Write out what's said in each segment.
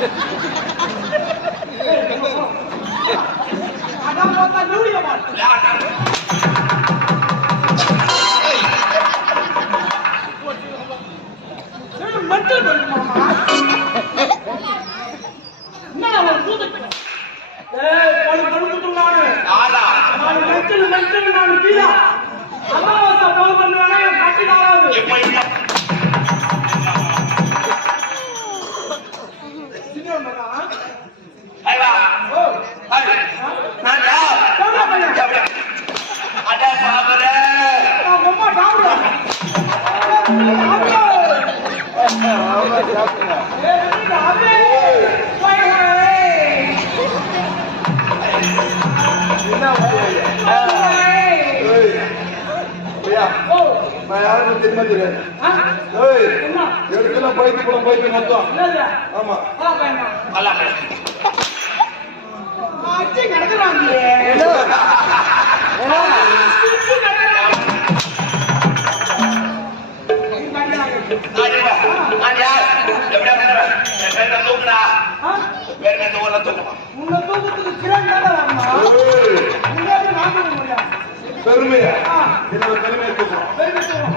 何? யாரும் திரும்ப தெரியாது எடுத்துலாம் பைத்து கூட பைத்து மொத்தம் ஆமா. நடக்கிறாங்க உன்னை தூக்கணும் உன்னை தூக்கத்துக்கு சிறன் மேல வரணும் முன்னாடி நான் தூக்க முடியாது பெருமையா? என்னோட பெருமையை தூக்கணும் பெருமை தூக்கணும்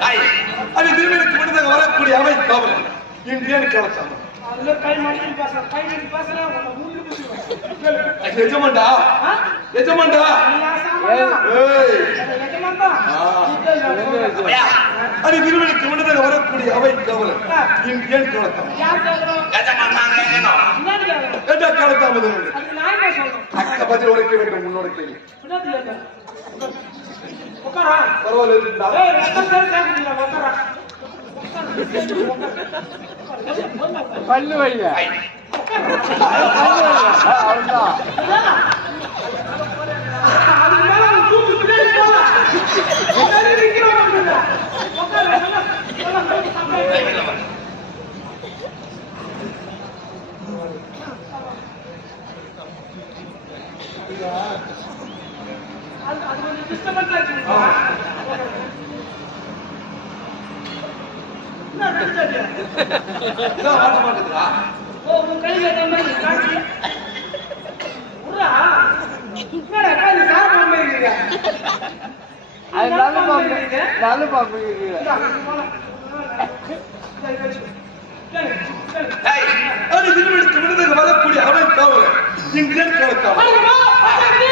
தாய் அது திருமணத்துக்கு விடுதாக வரக்கூடிய அவை காவலன் இன்றைய கவசம் எஜமாண்டா எஜமாண்டா அது திருமணத்துக்கு விடுதாக வரக்கூடிய அவை காவலன் இன்றைய கவசம் எஜமாண்டா கவசம் அக்கா பதில் உரைக்க வேண்டும் முன்னோட கேள்வி கனவுல இருந்தா பல்லு வைங்க. அவ்வளோதான் நாலு பாப்பு அவனை திருமணத்துக்கு வரக்கூடிய அவன் காவல் எங்களிடம் கலக்காமல்